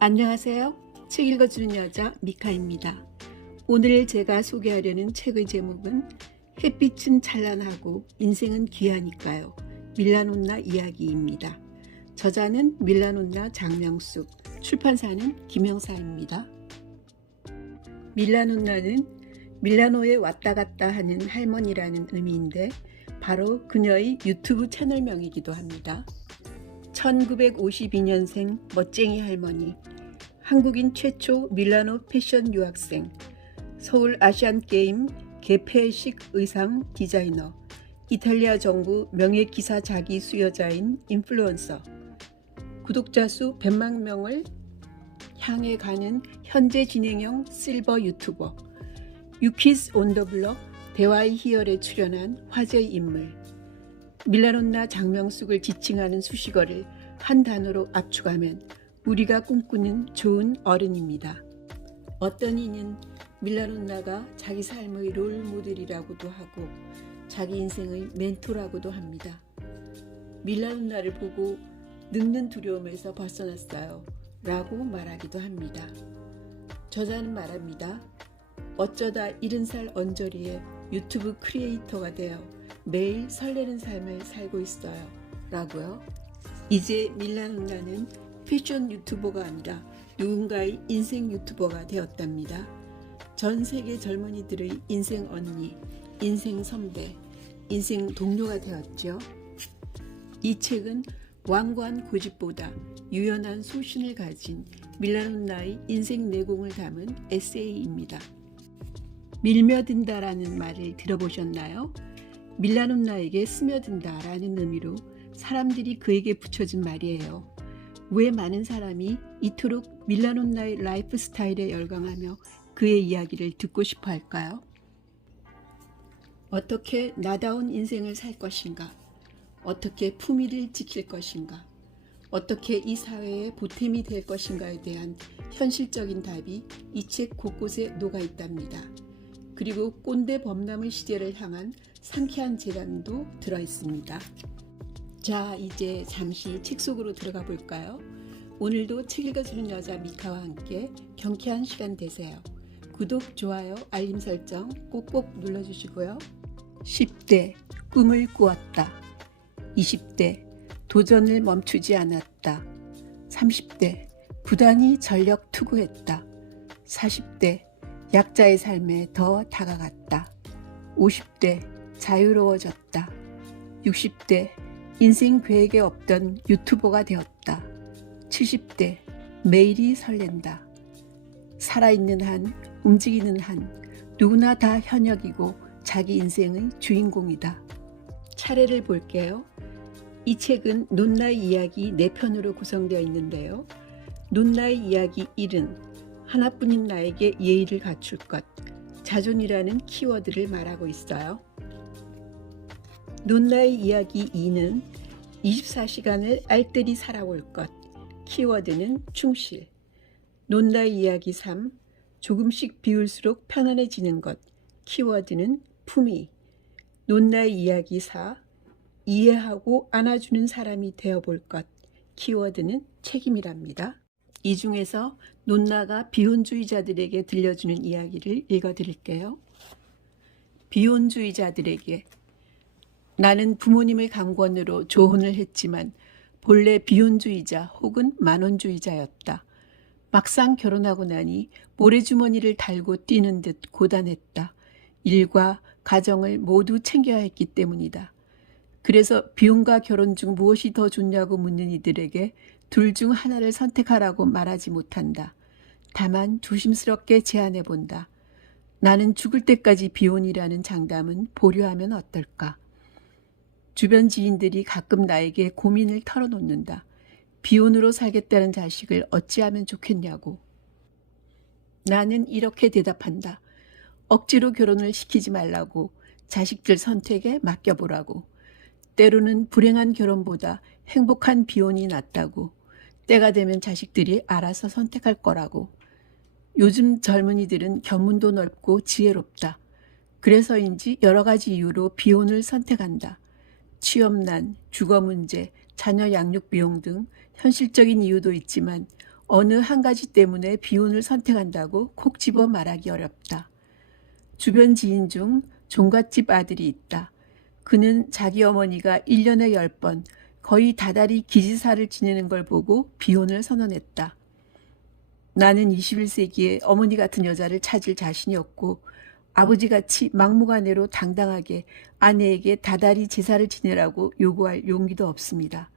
안녕하세요. 책 읽어주는 여자 미카입니다. 오늘 제가 소개하려는 책의 제목은 햇빛은 찬란하고 인생은 귀하니까요. 밀라논나 이야기입니다. 저자는 밀라논나 장명숙, 출판사는 김영사입니다. 밀라논나는 밀라노에 왔다 갔다 하는 할머니라는 의미인데 바로 그녀의 유튜브 채널명이기도 합니다. 1952년생 멋쟁이 할머니, 한국인 최초 밀라노 패션 유학생, 서울 아시안게임 개폐식 의상 디자이너, 이탈리아 정부 명예기사 자기 수여자인 인플루언서, 구독자 수 100만 명을 향해 가는 현재 진행형 실버 유튜버, 유키즈 온 더 블럭 대화의 희열에 출연한 화제의 인물, 밀라논나 장명숙을 지칭하는 수식어를 한 단어로 압축하면 우리가 꿈꾸는 좋은 어른입니다. 어떤 이는 밀라논나가 자기 삶의 롤 모델이라고도 하고 자기 인생의 멘토라고도 합니다. 밀라논나를 보고 늙는 두려움에서 벗어났어요 라고 말하기도 합니다. 저자는 말합니다. 어쩌다 70살 언저리에 유튜브 크리에이터가 되어 매일 설레는 삶을 살고 있어요 라고요. 이제 밀라논나는 패션 유튜버가 아니라 누군가의 인생 유튜버가 되었답니다. 전 세계 젊은이들의 인생 언니, 인생 선배, 인생 동료가 되었죠. 이 책은 완고한 고집보다 유연한 소신을 가진 밀라논나의 인생 내공을 담은 에세이입니다. 밀며든다라는 말을 들어보셨나요? 밀라논나에게 스며든다라는 의미로 사람들이 그에게 붙여준 말이에요. 왜 많은 사람이 이토록 밀라논나의 라이프 스타일에 열광하며 그의 이야기를 듣고 싶어 할까요? 어떻게 나다운 인생을 살 것인가? 어떻게 품위를 지킬 것인가? 어떻게 이 사회의 보탬이 될 것인가에 대한 현실적인 답이 이 책 곳곳에 녹아 있답니다. 그리고 꼰대 범람의 시대를 향한 상쾌한 재단도 들어있습니다. 자, 이제 잠시 책 속으로 들어가 볼까요? 오늘도 책 읽어주는 여자 미카와 함께 경쾌한 시간 되세요. 구독, 좋아요, 알림 설정 꼭꼭 눌러주시고요. 10대 꿈을 꾸었다. 20대 도전을 멈추지 않았다. 30대 부단히 전력 투구했다. 40대 약자의 삶에 더 다가갔다. 50대 자유로워졌다. 60대 인생 계획에 없던 유튜버가 되었다. 70대 매일이 설렌다. 살아있는 한, 움직이는 한, 누구나 다 현역이고 자기 인생의 주인공이다. 차례를 볼게요. 이 책은 논나의 이야기 4편으로 구성되어 있는데요. 논나의 이야기 1은 하나뿐인 나에게 예의를 갖출 것, 자존이라는 키워드를 말하고 있어요. 논나의 이야기 2는 24시간을 알뜰히 살아올 것, 키워드는 충실. 논나의 이야기 3, 조금씩 비울수록 편안해지는 것, 키워드는 품위. 논나의 이야기 4, 이해하고 안아주는 사람이 되어볼 것, 키워드는 책임이랍니다. 이 중에서 논나가 비혼주의자들에게 들려주는 이야기를 읽어드릴게요. 비혼주의자들에게 나는 부모님의 강권으로 조혼을 했지만 본래 비혼주의자 혹은 만혼주의자였다. 막상 결혼하고 나니 모래주머니를 달고 뛰는 듯 고단했다. 일과 가정을 모두 챙겨야 했기 때문이다. 그래서 비혼과 결혼 중 무엇이 더 좋냐고 묻는 이들에게 둘 중 하나를 선택하라고 말하지 못한다. 다만 조심스럽게 제안해 본다. 나는 죽을 때까지 비혼이라는 장담은 보류하면 어떨까? 주변 지인들이 가끔 나에게 고민을 털어놓는다. 비혼으로 살겠다는 자식을 어찌하면 좋겠냐고. 나는 이렇게 대답한다. 억지로 결혼을 시키지 말라고, 자식들 선택에 맡겨보라고. 때로는 불행한 결혼보다 행복한 비혼이 낫다고. 때가 되면 자식들이 알아서 선택할 거라고. 요즘 젊은이들은 견문도 넓고 지혜롭다. 그래서인지 여러 가지 이유로 비혼을 선택한다. 취업난, 주거 문제, 자녀 양육 비용 등 현실적인 이유도 있지만 어느 한 가지 때문에 비혼을 선택한다고 콕 집어 말하기 어렵다. 주변 지인 중 종갓집 아들이 있다. 그는 자기 어머니가 1년에 10번 거의 다달이 기지사를 지내는 걸 보고 비혼을 선언했다. 나는 21세기에 어머니 같은 여자를 찾을 자신이 없고 아버지같이 막무가내로 당당하게 아내에게 다달이 제사를 지내라고 요구할 용기도 없습니다.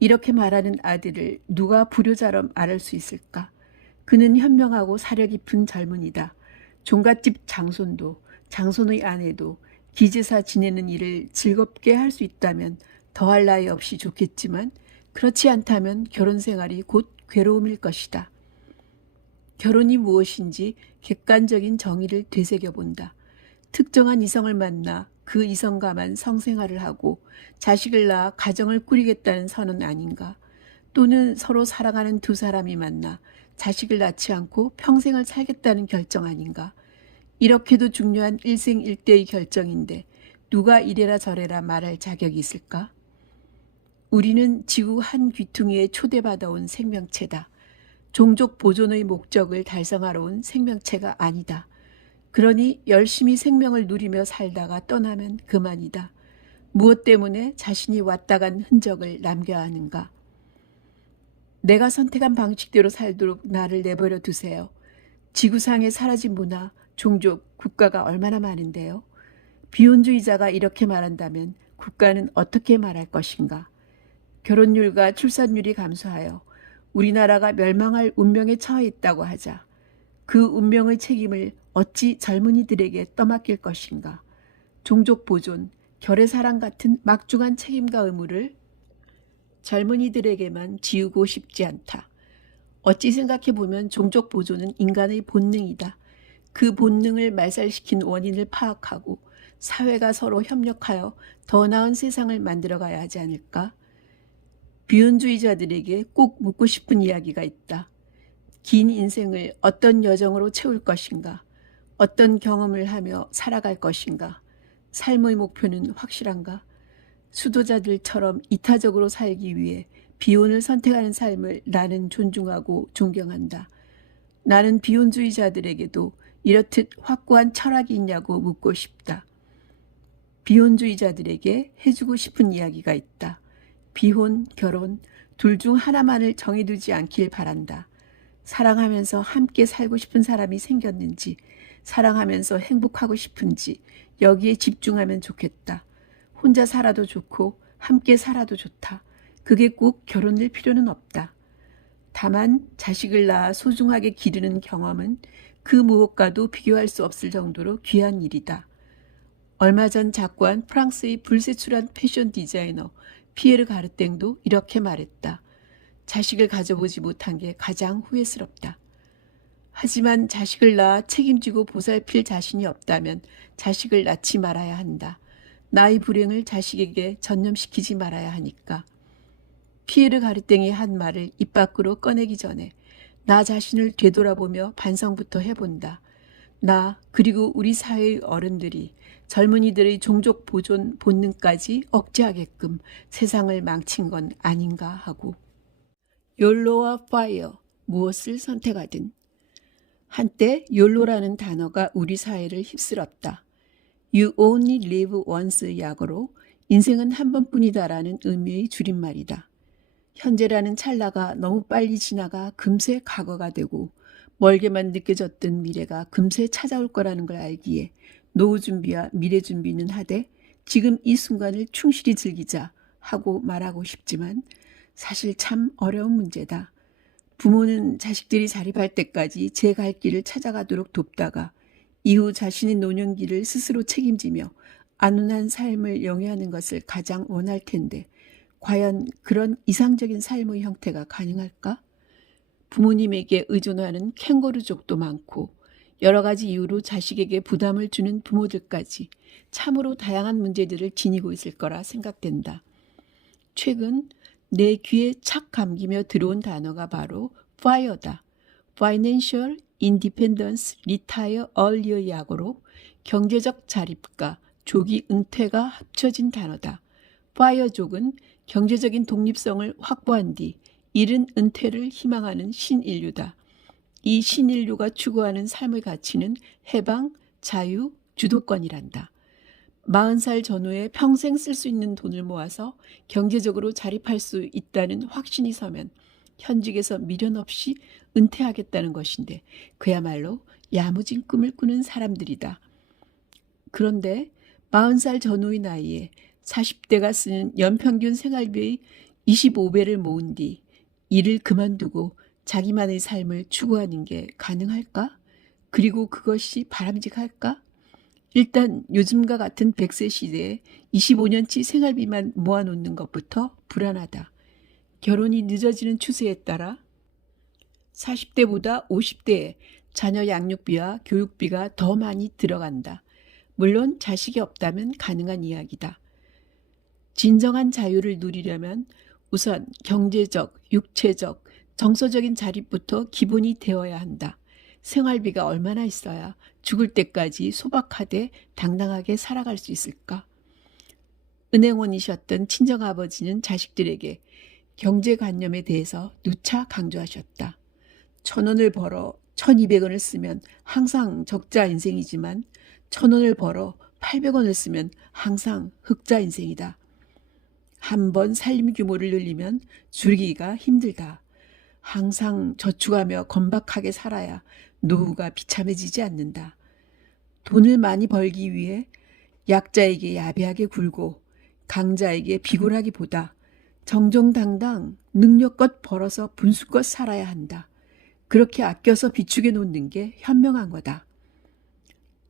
이렇게 말하는 아들을 누가 불효자로 말할 수 있을까? 그는 현명하고 사려 깊은 젊은이다. 종갓집 장손도 장손의 아내도 기제사 지내는 일을 즐겁게 할 수 있다면 더할 나위 없이 좋겠지만 그렇지 않다면 결혼 생활이 곧 괴로움일 것이다. 결혼이 무엇인지 객관적인 정의를 되새겨본다. 특정한 이성을 만나 그 이성과만 성생활을 하고 자식을 낳아 가정을 꾸리겠다는 선언 아닌가? 또는 서로 사랑하는 두 사람이 만나 자식을 낳지 않고 평생을 살겠다는 결정 아닌가? 이렇게도 중요한 일생일대의 결정인데 누가 이래라 저래라 말할 자격이 있을까? 우리는 지구 한 귀퉁이에 초대받아온 생명체다. 종족 보존의 목적을 달성하러 온 생명체가 아니다. 그러니 열심히 생명을 누리며 살다가 떠나면 그만이다. 무엇 때문에 자신이 왔다 간 흔적을 남겨야 하는가? 내가 선택한 방식대로 살도록 나를 내버려 두세요. 지구상에 사라진 문화, 종족, 국가가 얼마나 많은데요. 비혼주의자가 이렇게 말한다면 국가는 어떻게 말할 것인가? 결혼율과 출산율이 감소하여 우리나라가 멸망할 운명에 처해 있다고 하자. 그 운명의 책임을 어찌 젊은이들에게 떠맡길 것인가? 종족 보존, 결의사랑 같은 막중한 책임과 의무를 젊은이들에게만 지우고 싶지 않다. 어찌 생각해보면 종족 보존은 인간의 본능이다. 그 본능을 말살시킨 원인을 파악하고 사회가 서로 협력하여 더 나은 세상을 만들어가야 하지 않을까? 비혼주의자들에게 꼭 묻고 싶은 이야기가 있다. 긴 인생을 어떤 여정으로 채울 것인가? 어떤 경험을 하며 살아갈 것인가? 삶의 목표는 확실한가? 수도자들처럼 이타적으로 살기 위해 비혼을 선택하는 삶을 나는 존중하고 존경한다. 나는 비혼주의자들에게도 이렇듯 확고한 철학이 있냐고 묻고 싶다. 비혼주의자들에게 해주고 싶은 이야기가 있다. 비혼, 결혼 둘 중 하나만을 정해두지 않길 바란다. 사랑하면서 함께 살고 싶은 사람이 생겼는지, 사랑하면서 행복하고 싶은지 여기에 집중하면 좋겠다. 혼자 살아도 좋고 함께 살아도 좋다. 그게 꼭 결혼일 필요는 없다. 다만 자식을 낳아 소중하게 기르는 경험은 그 무엇과도 비교할 수 없을 정도로 귀한 일이다. 얼마 전 작고한 프랑스의 불세출한 패션 디자이너 피에르 가르땡도 이렇게 말했다. 자식을 가져보지 못한 게 가장 후회스럽다. 하지만 자식을 낳아 책임지고 보살필 자신이 없다면 자식을 낳지 말아야 한다. 나의 불행을 자식에게 전념시키지 말아야 하니까. 피에르 가르땡이 한 말을 입 밖으로 꺼내기 전에 나 자신을 되돌아보며 반성부터 해본다. 나 그리고 우리 사회의 어른들이 젊은이들의 종족 보존 본능까지 억제하게끔 세상을 망친 건 아닌가 하고. 욜로와 파이어, 무엇을 선택하든. 한때 욜로라는 단어가 우리 사회를 휩쓸었다. You only live once 약어로 인생은 한 번뿐이다라는 의미의 줄임말이다. 현재라는 찰나가 너무 빨리 지나가 금세 과거가 되고 멀게만 느껴졌던 미래가 금세 찾아올 거라는 걸 알기에 노후 준비와 미래 준비는 하되 지금 이 순간을 충실히 즐기자 하고 말하고 싶지만 사실 참 어려운 문제다. 부모는 자식들이 자립할 때까지 제 갈 길을 찾아가도록 돕다가 이후 자신의 노년기를 스스로 책임지며 안온한 삶을 영위하는 것을 가장 원할 텐데 과연 그런 이상적인 삶의 형태가 가능할까? 부모님에게 의존하는 캥거루족도 많고 여러 가지 이유로 자식에게 부담을 주는 부모들까지 참으로 다양한 문제들을 지니고 있을 거라 생각된다. 최근 내 귀에 착 감기며 들어온 단어가 바로 FIRE다. Financial Independence Retire Earlier 약어로 경제적 자립과 조기 은퇴가 합쳐진 단어다. FIRE족은 경제적인 독립성을 확보한 뒤 이른 은퇴를 희망하는 신인류다. 이 신인류가 추구하는 삶의 가치는 해방, 자유, 주도권이란다. 40살 전후에 평생 쓸 수 있는 돈을 모아서 경제적으로 자립할 수 있다는 확신이 서면 현직에서 미련 없이 은퇴하겠다는 것인데 그야말로 야무진 꿈을 꾸는 사람들이다. 그런데 40살 전후의 나이에 40대가 쓰는 연평균 생활비의 25배를 모은 뒤 일을 그만두고 자기만의 삶을 추구하는 게 가능할까? 그리고 그것이 바람직할까? 일단 요즘과 같은 100세 시대에 25년치 생활비만 모아놓는 것부터 불안하다. 결혼이 늦어지는 추세에 따라 40대보다 50대에 자녀 양육비와 교육비가 더 많이 들어간다. 물론 자식이 없다면 가능한 이야기다. 진정한 자유를 누리려면 우선 경제적, 육체적, 정서적인 자립부터 기본이 되어야 한다. 생활비가 얼마나 있어야 죽을 때까지 소박하되 당당하게 살아갈 수 있을까? 은행원이셨던 친정아버지는 자식들에게 경제관념에 대해서 누차 강조하셨다. 1,000원을 벌어 1,200원을 쓰면 항상 적자 인생이지만 1,000원을 벌어 800원을 쓰면 항상 흑자 인생이다. 한번 살림 규모를 늘리면 줄이기가 힘들다. 항상 저축하며 건박하게 살아야 노후가 비참해지지 않는다. 돈을 많이 벌기 위해 약자에게 야비하게 굴고 강자에게 비굴하기보다 정정당당 능력껏 벌어서 분수껏 살아야 한다. 그렇게 아껴서 비축해 놓는 게 현명한 거다.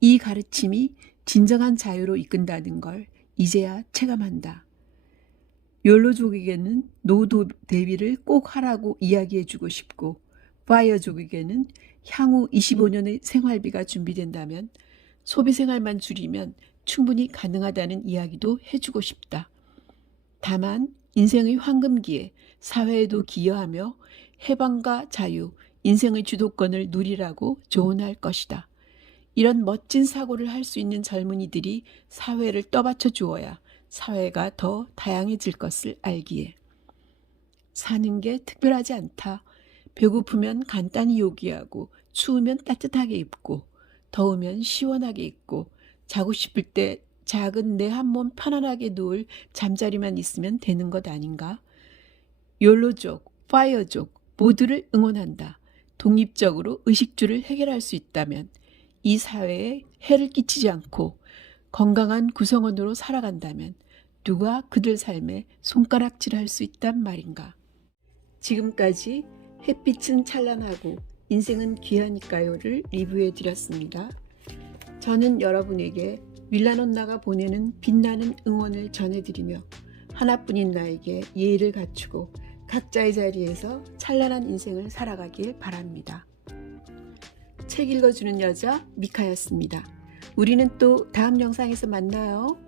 이 가르침이 진정한 자유로 이끈다는 걸 이제야 체감한다. 욜로족에게는 노후 대비를 꼭 하라고 이야기해주고 싶고 파이어족에게는 향후 25년의 생활비가 준비된다면 소비생활만 줄이면 충분히 가능하다는 이야기도 해주고 싶다. 다만 인생의 황금기에 사회에도 기여하며 해방과 자유, 인생의 주도권을 누리라고 조언할 것이다. 이런 멋진 사고를 할 수 있는 젊은이들이 사회를 떠받쳐 주어야 사회가 더 다양해질 것을 알기에. 사는 게 특별하지 않다. 배고프면 간단히 요기하고 추우면 따뜻하게 입고 더우면 시원하게 입고 자고 싶을 때 작은 내 한 몸 편안하게 누울 잠자리만 있으면 되는 것 아닌가? 욜로족, 파이어족 모두를 응원한다. 독립적으로 의식주를 해결할 수 있다면 이 사회에 해를 끼치지 않고 건강한 구성원으로 살아간다면 누가 그들 삶에 손가락질할 수 있단 말인가. 지금까지 햇빛은 찬란하고 인생은 귀하니까요를 리뷰해 드렸습니다. 저는 여러분에게 윌라논나가 보내는 빛나는 응원을 전해드리며 하나뿐인 나에게 예의를 갖추고 각자의 자리에서 찬란한 인생을 살아가길 바랍니다. 책 읽어주는 여자 미카였습니다. 우리는 또 다음 영상에서 만나요.